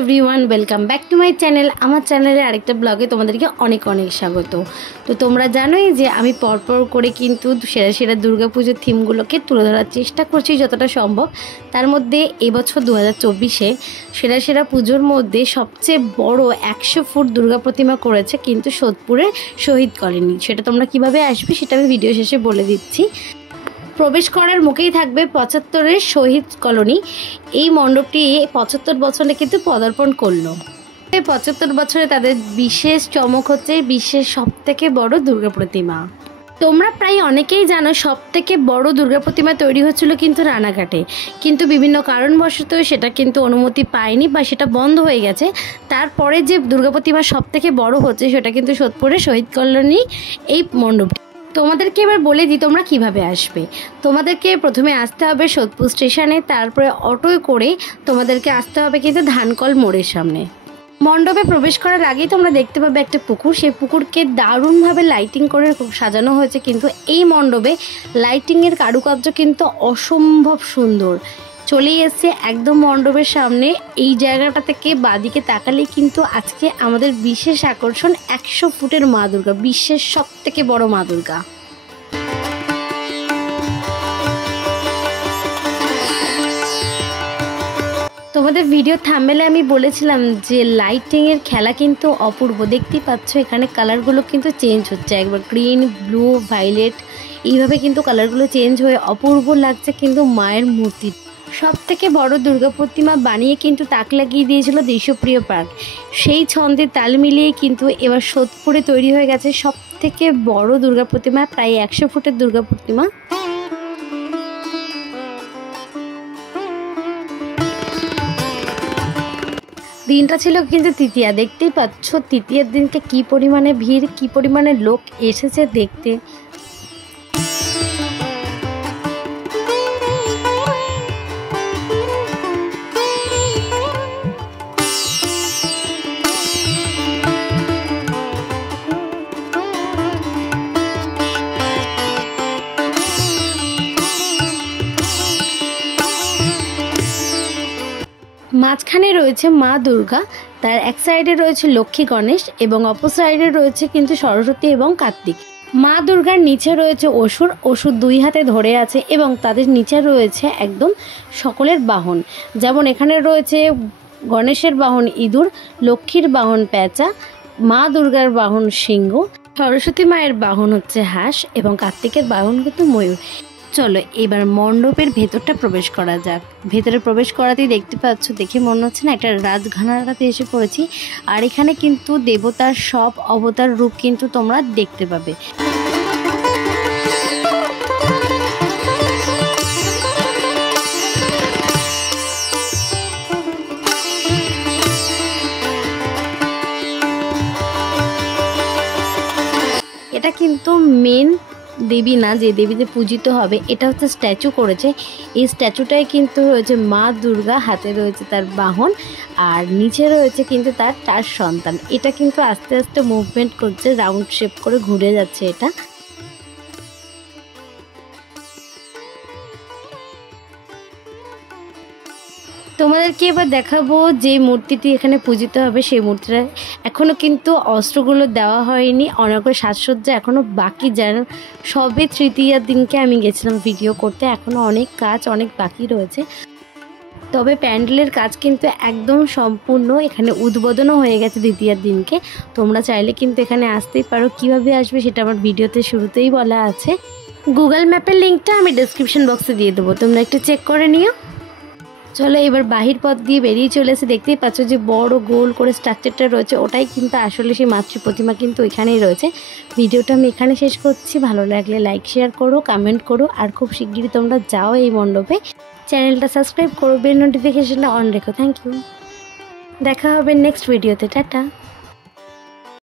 Everyone, welcome back to my channel. আমার চ্যানেলে আরেকটা ব্লগে তোমাদেরকে অনেক অনেক স্বাগত। তো তোমরা জানোই যে আমি পরপর করে কিন্তু সেরা সেরা দুর্গাপুজোর থিমগুলোকে তুলে ধরার চেষ্টা করছি যতটা সম্ভব। তার মধ্যে এবছর 2024-এ সেরা সেরা পুজোর মধ্যে সবচেয়ে বড় 100 ফুট দুর্গা প্রতিমা করেছে কিন্তু সোদপুরের শহীদ কলোনি। সেটা তোমরা কিভাবে আসবে সেটা আমি ভিডিও শেষে বলে দিচ্ছি। প্রবেশ করার মুখেই থাকবে 75-এর শহীদ কলোনি। এই মণ্ডপটি 75 বছরে কিন্তু পদার্পণ করলো। 75 বছরে তাদের বিশেষ চমক হচ্ছে বিশ্বের সবথেকে বড় দুর্গা প্রতিমা। তোমরা প্রায় অনেকেই জানো সবথেকে বড় দুর্গা প্রতিমা তৈরি হচ্ছিল কিন্তু রানাঘাটে, কিন্তু বিভিন্ন কারণবশত সেটা কিন্তু অনুমতি পায়নি বা সেটা বন্ধ হয়ে গেছে। তারপরে যে দুর্গা প্রতিমা সবথেকে বড় হচ্ছে সেটা কিন্তু সোদপুরের শহীদ কলোনি এই মণ্ডপটি। তোমাদেরকে এবার বলে দিই তোমরা কিভাবে আসবে। তোমাদেরকে প্রথমে আসতে হবে সোদপুর স্টেশনে, তারপরে অটোয় করে তোমাদেরকে আসতে হবে কিন্তু ধানকল মোড়ের সামনে। মণ্ডপে প্রবেশ করার আগেই তোমরা দেখতে পাবে একটা পুকুর। সেই পুকুরকে দারুণভাবে লাইটিং করে সাজানো হয়েছে, কিন্তু এই মণ্ডপে লাইটিংয়ের কারুকার্য কিন্তু অসম্ভব সুন্দর। চলেই এসছে একদম মণ্ডপের সামনে। এই জায়গাটা থেকে বাদিকে তাকালেই কিন্তু আজকে আমাদের বিশেষ আকর্ষণ 100 ফুটের মা দুর্গা, বিশ্বের সবথেকে বড় মা দুর্গা। তোমাদের ভিডিও থাম্বনেলে আমি বলেছিলাম যে লাইটিংয়ের খেলা কিন্তু অপূর্ব। দেখতেই পাচ্ছ এখানে কালারগুলো কিন্তু চেঞ্জ হচ্ছে, একবার গ্রিন, ব্লু, ভায়োলেট, এইভাবে কিন্তু কালারগুলো চেঞ্জ হয়ে অপূর্ব লাগছে কিন্তু মায়ের মূর্তি। সব থেকে বড় দুর্গা প্রতিমা বানিয়ে কিন্তু তাক লাগিয়ে দিয়েছিল দেশপ্রিয় পার্ক। সেই ছন্দে তাল মিলিয়ে কিন্তু এবার সোদপুরে তৈরি হয়ে গেছে সব থেকে বড় দুর্গা প্রতিমা, প্রায় 100 ফুটের দুর্গা প্রতিমা। দিনটা ছিল কিন্তু তৃতীয়া। দেখতেই পাচ্ছ তৃতীয়ার দিনকে কি পরিমাণে ভিড়, কি পরিমাণে লোক এসেছে দেখতে। মাঝখানে রয়েছে মা দুর্গা, তার এক সাইডে রয়েছে লক্ষ্মী গণেশ এবং অপর সাইডে রয়েছে কিন্তু সরস্বতী এবং কার্তিক। মা দুর্গার নিচে রয়েছে অসুর 2 হাতে ধরে আছে এবং তাদের নিচে রয়েছে একদম সকলের বাহন। যেমন এখানে রয়েছে গণেশের বাহন ইঁদুর, লক্ষ্মীর বাহন পেঁচা, মা দুর্গার বাহন সিংহ, সরস্বতী মায়ের বাহন হচ্ছে হাঁস এবং কার্তিকের বাহন কিন্তু ময়ূর। চলো এবার মণ্ডপের ভেতরটা প্রবেশ করা যাক। ভেতরে প্রবেশ করাতেই দেখতে পাচ্ছ, দেখে মনে হচ্ছে না একটা রাজঘানাতে এসে পড়েছি। আর এখানে কিন্তু দেবতার সব অবতার রূপ কিন্তু তোমরা দেখতে পাবে। এটা কিন্তু মেন দেবী না, যে দেবীতে পূজিত হবে, এটা হচ্ছে স্ট্যাচু করেছে। এই স্ট্যাচুটাই কিন্তু রয়েছে মা দুর্গা, হাতে রয়েছে তার বাহন আর নিচে রয়েছে কিন্তু তার সন্তান। এটা কিন্তু আস্তে আস্তে মুভমেন্ট করছে, রাউন্ড শেপ করে ঘুরে যাচ্ছে এটা। তোমাদেরকে এবার দেখাবো যে মূর্তিটি এখানে পূজিত হবে। সেই মূর্তিটা এখনও কিন্তু অস্ত্রগুলো দেওয়া হয়নি, অনেক সাজসজ্জা এখনও বাকি। যেন সবে তৃতীয়ার দিনকে আমি গেছিলাম ভিডিও করতে, এখনও অনেক কাজ অনেক বাকি রয়েছে। তবে প্যান্ডেলের কাজ কিন্তু একদম সম্পূর্ণ, এখানে উদ্বোধনও হয়ে গেছে দ্বিতীয়ার দিনকে। তোমরা চাইলে কিন্তু এখানে আসতেই পারো। কিভাবে আসবে সেটা আমার ভিডিওতে শুরুতেই বলা আছে। গুগল ম্যাপের লিঙ্কটা আমি ডেসক্রিপশন বক্সে দিয়ে দেবো, তোমরা একটু চেক করে নিও। চলো এবার বাহির পথ দিয়ে বেরিয়ে চলেছে। দেখতেই পাচ্ছ যে বড় গোল করে স্ট্রাকচারটা রয়েছে, ওটাই কিন্তু আসলে সেই মাতৃ প্রতিমা কিন্তু এখানেই রয়েছে। ভিডিওটা আমি এখানে শেষ করছি। ভালো লাগলে লাইক শেয়ার করো, কমেন্ট করো, আর খুব শিগগিরই তোমরা যাও এই মণ্ডপে। চ্যানেলটা সাবস্ক্রাইব করো, বেল নোটিফিকেশনটা অন রেখো। Thank you. দেখা হবে নেক্সট ভিডিওতে। টাটা।